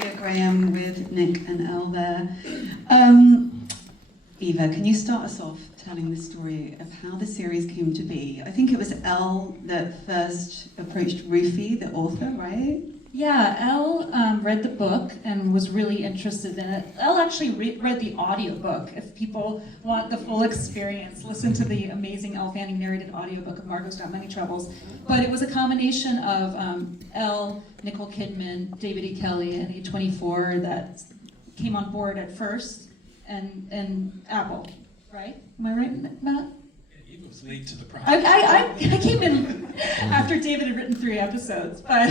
Graham with Nick and Elle there. Eva, can you start us off telling the story of how the series came to be? I think it was Elle that first approached Rufy, the author, right? Yeah, Elle read the book and was really interested in it. Elle actually read the audiobook. If people want the full experience, listen to the amazing Elle Fanning narrated audiobook of Margot's Got Many Troubles. But it was a combination of Elle, Nicole Kidman, David E. Kelley, and A24 that came on board at first, and Apple, right? Am I right, Matt? Eva was late to the process. I came in after David had written 3 episodes, but...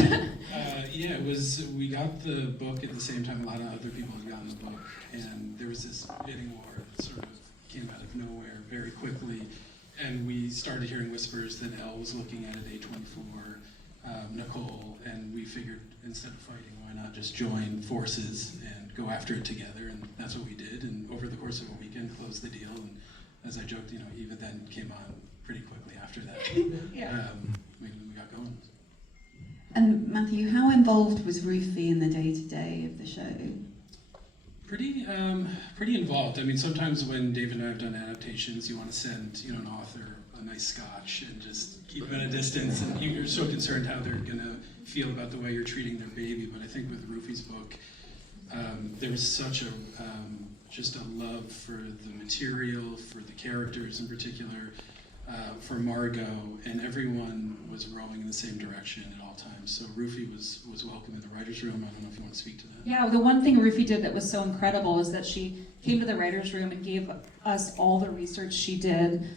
Yeah, it was, we got the book at the same time a lot of other people had gotten the book, and there was this bidding war that sort of came out of nowhere very quickly, and we started hearing whispers that Elle was looking at it, A24, Nicole, and we figured instead of fighting, why not just join forces and go after it together, and that's what we did, and over the course of a weekend closed the deal, and as I joked, Eva then came on pretty quickly after that. Yeah. We got going. And Matthew, how involved was Rufy in the day-to-day of the show? Pretty involved. I mean, sometimes when David and I have done adaptations, you want to send an author a nice scotch and just keep them at a distance, and you're so concerned how they're going to feel about the way you're treating their baby. But I think with Rufy's book, there was such just a love for the material, for the characters in particular, for Margot, and everyone was rowing in the same direction at all times. So Rufy was welcome in the writer's room. I don't know if you want to speak to that. Yeah, the one thing Rufy did that was so incredible is that she came to the writer's room and gave us all the research she did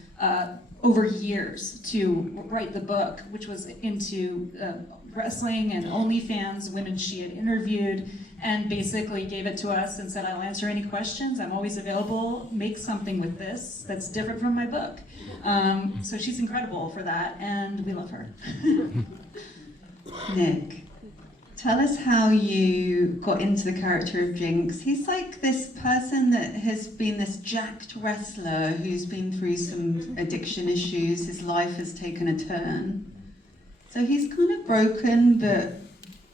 over years to write the book, which was into wrestling and OnlyFans, women she had interviewed, and basically gave it to us and said, I'll answer any questions, I'm always available, make something with this that's different from my book. So she's incredible for that, and we love her. Nick, tell us how you got into the character of Jinx. He's like this person that has been this jacked wrestler who's been through some addiction issues. His life has taken a turn. So he's kind of broken, but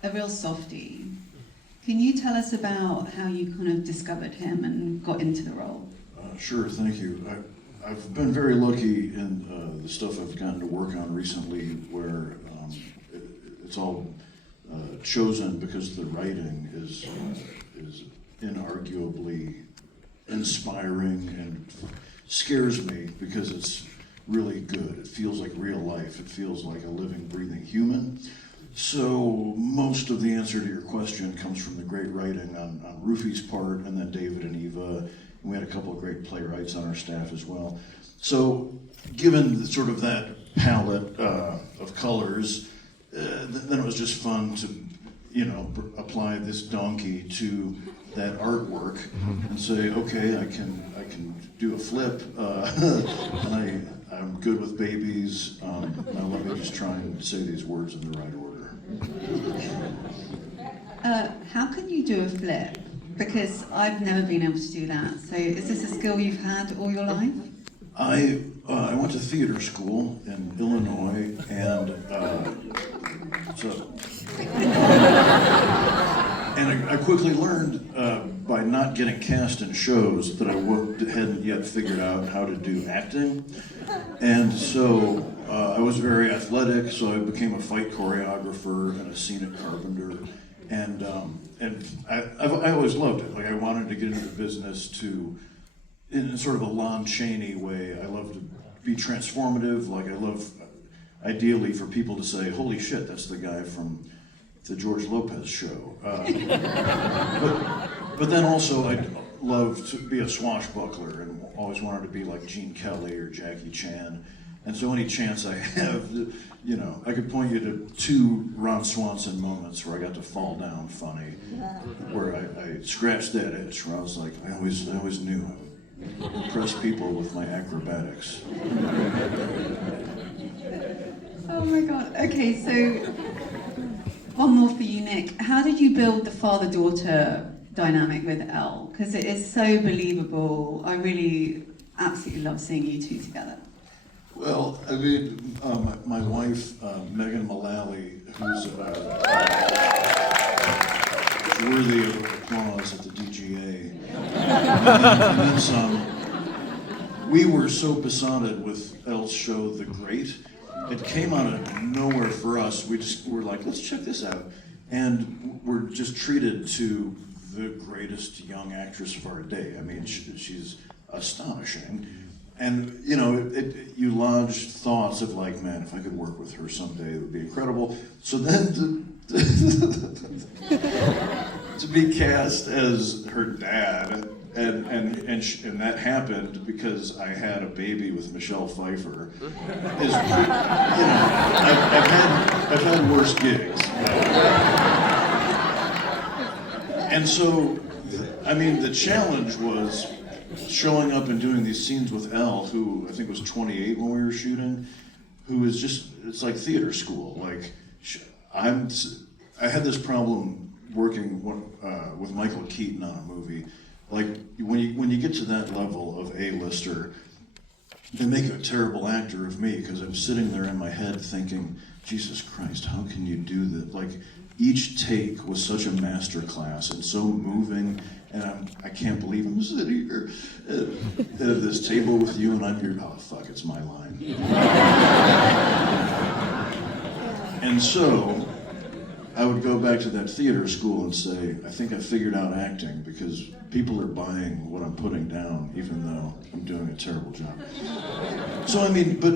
a real softie. Can you tell us about how you kind of discovered him and got into the role? Sure, thank you. I've been very lucky in the stuff I've gotten to work on recently where it's all chosen because the writing is inarguably inspiring and scares me because it's really good. It feels like real life. It feels like a living, breathing human. So most of the answer to your question comes from the great writing on Rufy's part, and then David and Eva. We had a couple of great playwrights on our staff as well. So given sort of that palette of colors, then it was just fun to apply this donkey to that artwork and say, okay, I can do a flip, and I'm good with babies. Now let me just try and say these words in the right order. How can you do a flip? Because I've never been able to do that. So is this a skill you've had all your life? I went to theater school in Illinois, and I quickly learned by not getting cast in shows that I hadn't yet figured out how to do acting. And so I was very athletic, so I became a fight choreographer and a scenic carpenter. And I always loved it. Like, I wanted to get into the business in sort of a Lon Chaney way. I love to be transformative. Like, I love, ideally, for people to say, holy shit, that's the guy from the George Lopez show. But then also, I love to be a swashbuckler and always wanted to be like Gene Kelly or Jackie Chan. And so any chance I have, I could point you to 2 Ron Swanson moments where I got to fall down funny, where I scratched that itch, where I was like, I always knew I would impress people with my acrobatics. Oh my God. Okay, so one more for you, Nick. How did you build the father-daughter dynamic with Elle? Because it is so believable. I really absolutely love seeing you two together. Well, I mean, my wife, Megan Mullally, who's worthy of applause at the DGA. And then some. We were so besotted with Elle's show, The Great. It came out of nowhere for us. We just were like, let's check this out. And we're just treated to the greatest young actress of our day. I mean, she's astonishing. And, you know, you lodge thoughts of like, man, if I could work with her someday, it would be incredible. So then to be cast as her dad, and that happened because I had a baby with Michelle Pfeiffer. Is, you know, I've had worse gigs. And so, I mean, the challenge was showing up and doing these scenes with Elle, who I think was 28 when we were shooting, who is just, it's like theater school. Like, I had this problem working with Michael Keaton on a movie. Like, when you get to that level of A-lister, they make a terrible actor of me, because I'm sitting there in my head thinking, Jesus Christ, how can you do that? Like, each take was such a master class and so moving, and I can't believe I'm sitting here at this table with you, and I'm here, oh fuck, it's my line. And so, I would go back to that theater school and say, I think I figured out acting, because people are buying what I'm putting down, even though I'm doing a terrible job. So I mean, but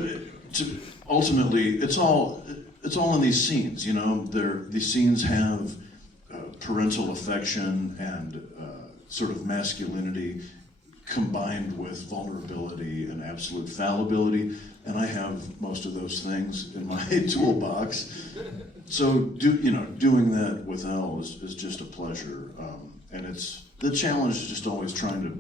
ultimately, it's all in these scenes, you know. These scenes have parental affection and sort of masculinity combined with vulnerability and absolute fallibility, and I have most of those things in my toolbox. So doing that with Elle is just a pleasure, and the challenge is just always trying to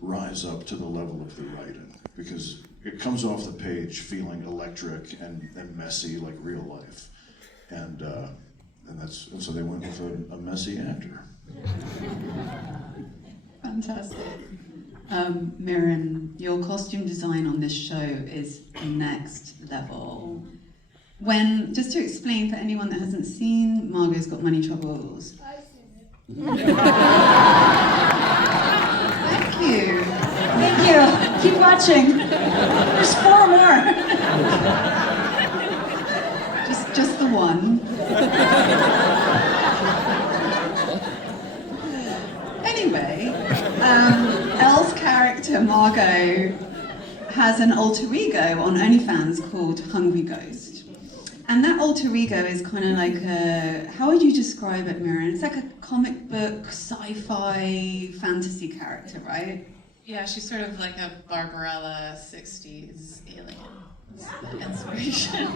rise up to the level of the writing, because it comes off the page feeling electric and messy like real life, and so they went with a messy actor. Fantastic. Mirren, your costume design on this show is next level. Just to explain for anyone that hasn't seen Margot's Got Money Troubles. I've seen it. Thank you. Thank you. Keep watching. There's 4 more. Just the one. Anyway, Elle's character, Margo, has an alter ego on OnlyFans called Hungry Ghost. And that alter ego is kind of like how would you describe it, Mirren? It's like a comic book, sci-fi, fantasy character, right? Yeah, she's sort of like a Barbarella 60s alien. That's the inspiration.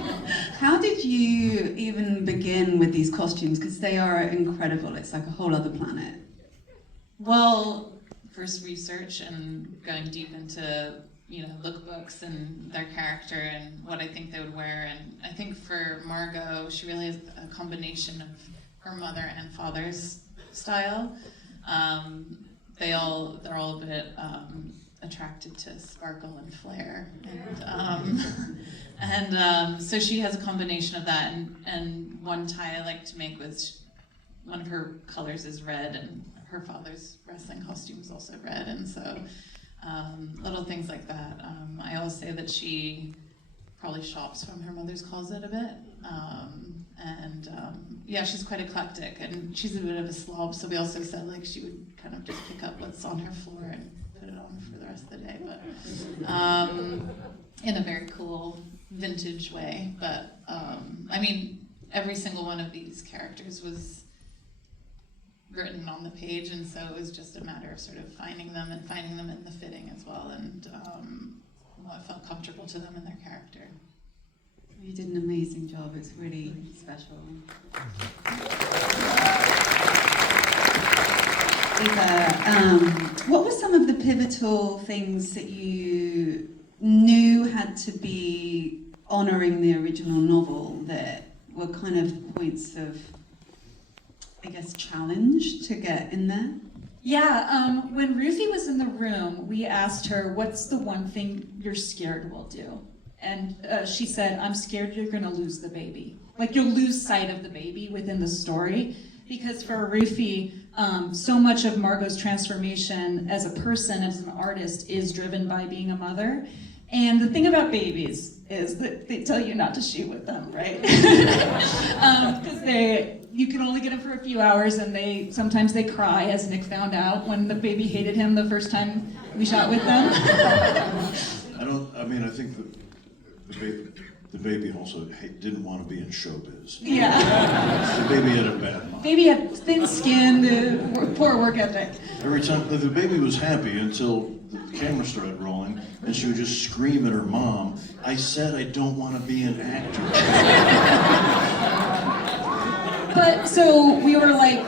How did you even begin with these costumes? Because they are incredible. It's like a whole other planet. Well, first research and going deep into lookbooks and their character and what I think they would wear. And I think for Margot, she really is a combination of her mother and father's style. They're all a bit attracted to sparkle and flair, and so she has a combination of that. And one tie I like to make was one of her colors is red, and her father's wrestling costume is also red, and so little things like that. I always say that she probably shops from her mother's closet a bit, yeah, she's quite eclectic, and she's a bit of a slob, so we also said like she would kind of just pick up what's on her floor and put it on for the rest of the day, but in a very cool vintage way. But I mean, every single one of these characters was written on the page, and so it was just a matter of sort of finding them in the fitting as well, and what felt comfortable to them and their character. You did an amazing job. It's really special. Eva, what were some of the pivotal things that you knew had to be honouring the original novel that were kind of points of, I guess, challenge to get in there? Yeah, when Ruthie was in the room, we asked her, what's the one thing you're scared we'll do? And she said, I'm scared you're gonna lose the baby. Like, you'll lose sight of the baby within the story. Because for Ruthie, So much of Margot's transformation as a person, as an artist, is driven by being a mother. And the thing about babies is that they tell you not to shoot with them, right? Because you can only get them for a few hours, and sometimes they cry, as Nick found out when the baby hated him the first time we shot with them. I think the baby also didn't want to be in showbiz. Yeah. The baby had a bad mind. Baby had thin skin, poor work ethic. Every time, the baby was happy until the camera started rolling, and she would just scream at her mom, "I said I don't want to be an actor." But so we were like,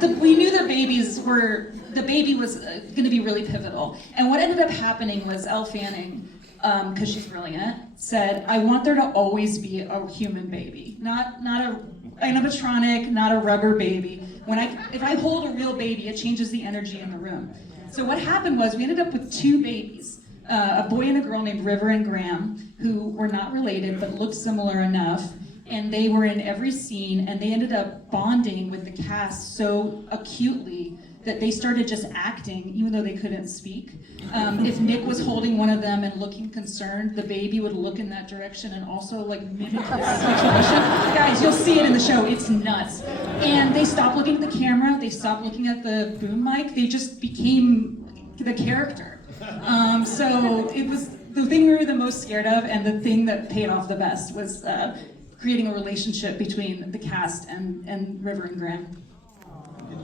we knew the baby was going to be really pivotal. And what ended up happening was Elle Fanning, because she's brilliant, said, "I want there to always be a human baby, not an animatronic, not a rubber baby. If I hold a real baby, it changes the energy in the room." So what happened was we ended up with 2 babies, a boy and a girl named River and Graham, who were not related but looked similar enough. And they were in every scene, and they ended up bonding with the cast so acutely that they started just acting, even though they couldn't speak. If Nick was holding one of them and looking concerned, the baby would look in that direction and also like mimic the situation. Guys, you'll see it in the show, it's nuts. And they stopped looking at the camera, they stopped looking at the boom mic, they just became the character. So it was the thing we were the most scared of, and the thing that paid off the best was creating a relationship between the cast and River and Graham.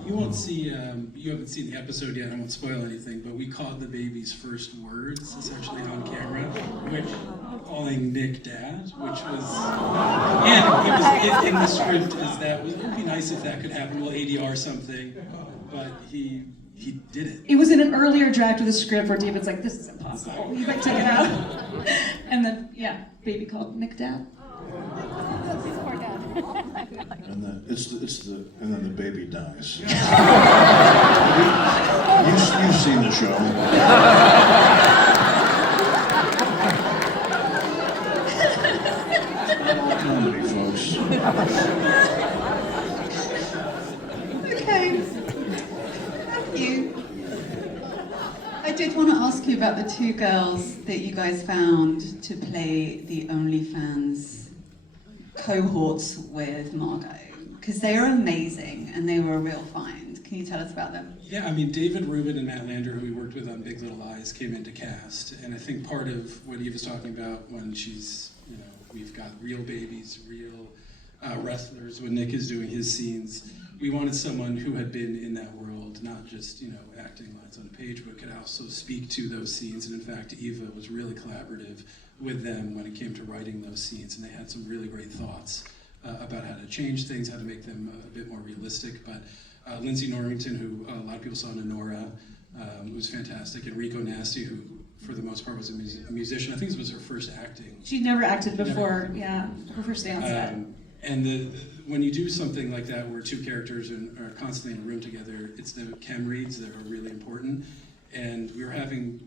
You won't see, you haven't seen the episode yet, I won't spoil anything, but we caught the baby's first words, essentially on camera, calling Nick Dad, which was, and it was in the script, it would be nice if that could happen, we'll ADR something, but he did it. It was in an earlier draft of the script where David's like, "This is impossible." He's like, "Take it out." And then, baby called Nick Dad. And then and then the baby dies. You've seen the show. Comedy, folks. Okay. Thank you. I did want to ask you about the 2 girls that you guys found to play the OnlyFans cohorts with Margo, because they are amazing and they were a real find. Can you tell us about them? Yeah, I mean, David Rubin and Matt Lander, who we worked with on Big Little Lies, came into cast, and I think part of what Eve was talking about when she's, we've got real babies, real wrestlers, when Nick is doing his scenes, we wanted someone who had been in that world, not just, acting lines on a page, but could also speak to those scenes, and in fact, Eva was really collaborative with them when it came to writing those scenes, and they had some really great thoughts about how to change things, how to make them a bit more realistic. But Lindsay Norrington, who a lot of people saw in Nora, was fantastic, and Rico Nasty, who for the most part was a musician. I think this was her first acting. She'd never acted before, her first day on set. And when you do something like that where 2 characters are constantly in a room together, it's the chem reads that are really important. And we were having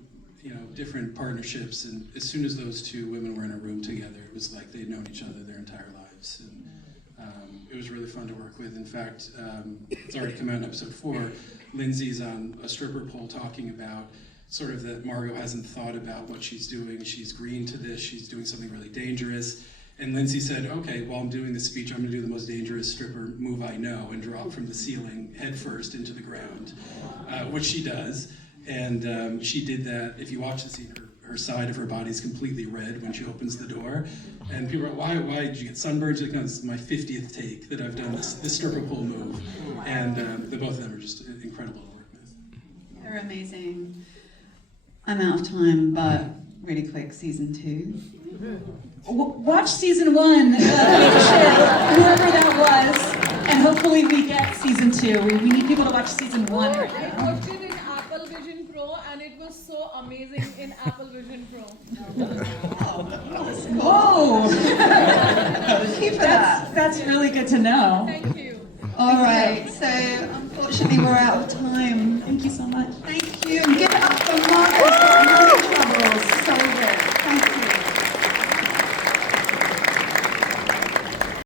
different partnerships, and as soon as those 2 women were in a room together, it was like they'd known each other their entire lives. And it was really fun to work with. In fact, it's already come out in episode 4. Lindsay's on a stripper pole talking about sort of that Margo hasn't thought about what she's doing. She's green to this, she's doing something really dangerous. And Lindsay said, "Okay, while I'm doing this speech, I'm gonna do the most dangerous stripper move I know and drop from the ceiling headfirst into the ground," which she does. And she did that. If you watch the scene, her side of her body is completely red when she opens the door. And people are like, why did you get sunburned? She's like, "No, this is my 50th take that I've done this stripper pole move." And the both of them are just incredible to work with. They're amazing. I'm out of time, but really quick, season 2. Watch season 1, whoever that was, and hopefully we get season 2. We need people to watch season 1 right now. I watched it in Apple Vision Pro, and it was so amazing in Apple Vision Pro. Whoa! Thank you for that. That's really good to know. Thank you. All right, so unfortunately we're out of time. Thank you so much. Thank you, and give it up for Margo. So good. Thank you.